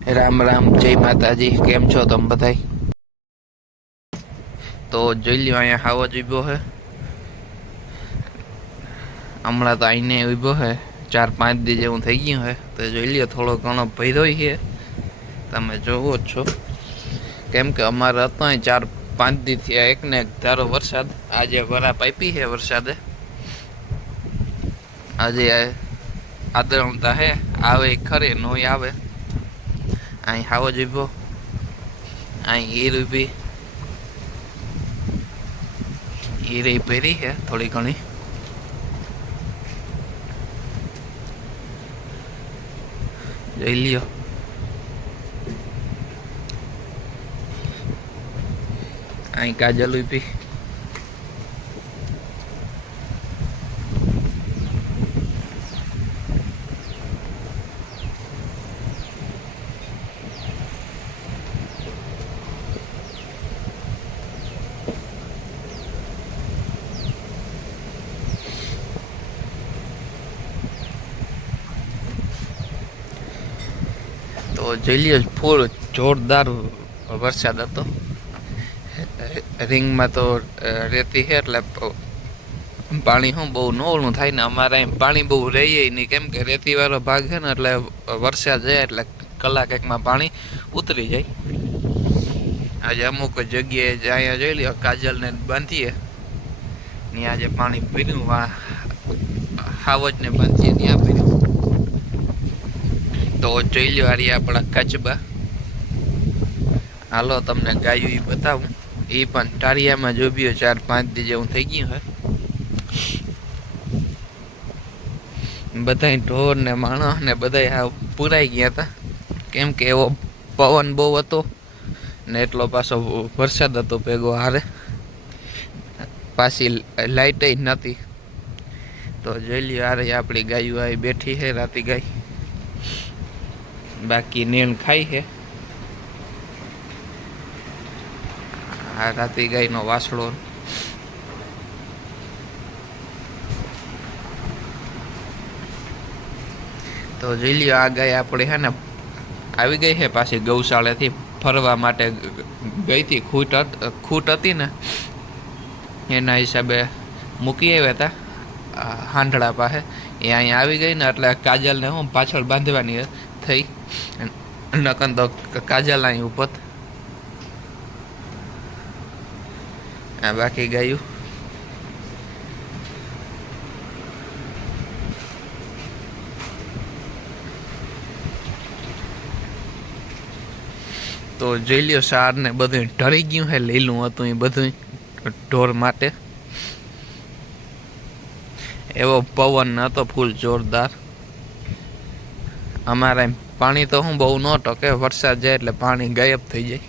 રામ રામ, જય માતાજી. કેમ છો તમે બધાય? તો જોઈ લ્યો, અહીંયા હાવો જ ઉભો છે. હમણાં તો આઈને ઉભો છે, 4-5 દી જેવું થઈ ગયું છે. તો જોઈ લ્યો, થોડો ઘણો ભર્યો છે, તમે જોવો જ છો. કેમ કે અમારે હતો 4-5 દી થયા એક ને એક ધારો વરસાદ. આજે વરા પાઈપી છે વરસાદે. આજે આદરણતા હે, આવે ખરે નોય આવે. અહીં હાવો જ ઉભો, અહીં હીર ઉભી, હીર ભરી છે થોડી ઘણી. જોઈ લ્યો, અહીં કાજલ ઉભી. તો જોઈ લ્યો, ફૂલ જોરદાર વરસાદ હતો. રિંગમાં તો રેતી છે એટલે પાણી શું બહુ નોળું થાય ને. અમારે અહીં પાણી બહુ રહે નહીં, કેમ કે રેતી વાળો ભાગ છે ને, એટલે વરસાદ જાય એટલે કલાક એકમાં પાણી ઉતરી જાય. આજે અમુક જગ્યાએ અહીંયા જોઈ લ્યો, કાજલને બાંધીએ ત્યાં આજે પાણી ભર્યું, હાવજને બાંધીએ ત્યાં ભર્યું. તો જોઈ લ્યો, આરી આપણા કચબા. હાલો તમને ગાયું એ બતાવું. એ પણ ટારિયામાં જોબ્યો, 4-5 દી જેવું થઈ ગયું હે. બધા ઢોર ને માણસ ને બધા પુરાઈ ગયા હતા, કેમ કે એવો પવન બહુ હતો ને એટલો પાછો વરસાદ હતો ભેગો હારે. પાછી લાઈટ નથી. તો જોઈ લ્યો, હારે આપણી ગાયું આવી બેઠી છે, રાતી ગાય. બાકી નીણ ખાઈ છે. આ રાતી ગાયનો વાસળો. તો જોઈ લ્યો, આ ગાય આપણે છે ને આવી ગઈ છે પાછી ગૌશાળાથી ફરવા માટે ગઈ હતી. ખૂટ હતી ને, એના હિસાબે મૂકી આવ્યા હતા હાંડળા પાસે. એ અહીંયા આવી ગઈ ને એટલે કાજલને હું પાછળ બાંધવાની થઈ. નકન તો કાજલ અહીં ઉપર. આ બાકી ગાયું. તો જોઈ લ્યો, સાર ને બધું ઢળી ગયું છે, લીલું હતું એ બધું ઢોર માટે. એવો પવન હતો ફૂલ જોરદાર. અમારે પાણી તો હું બહુ ન ટકે, વરસાદ જાય એટલે પાણી ગાયબ થઈ જાય.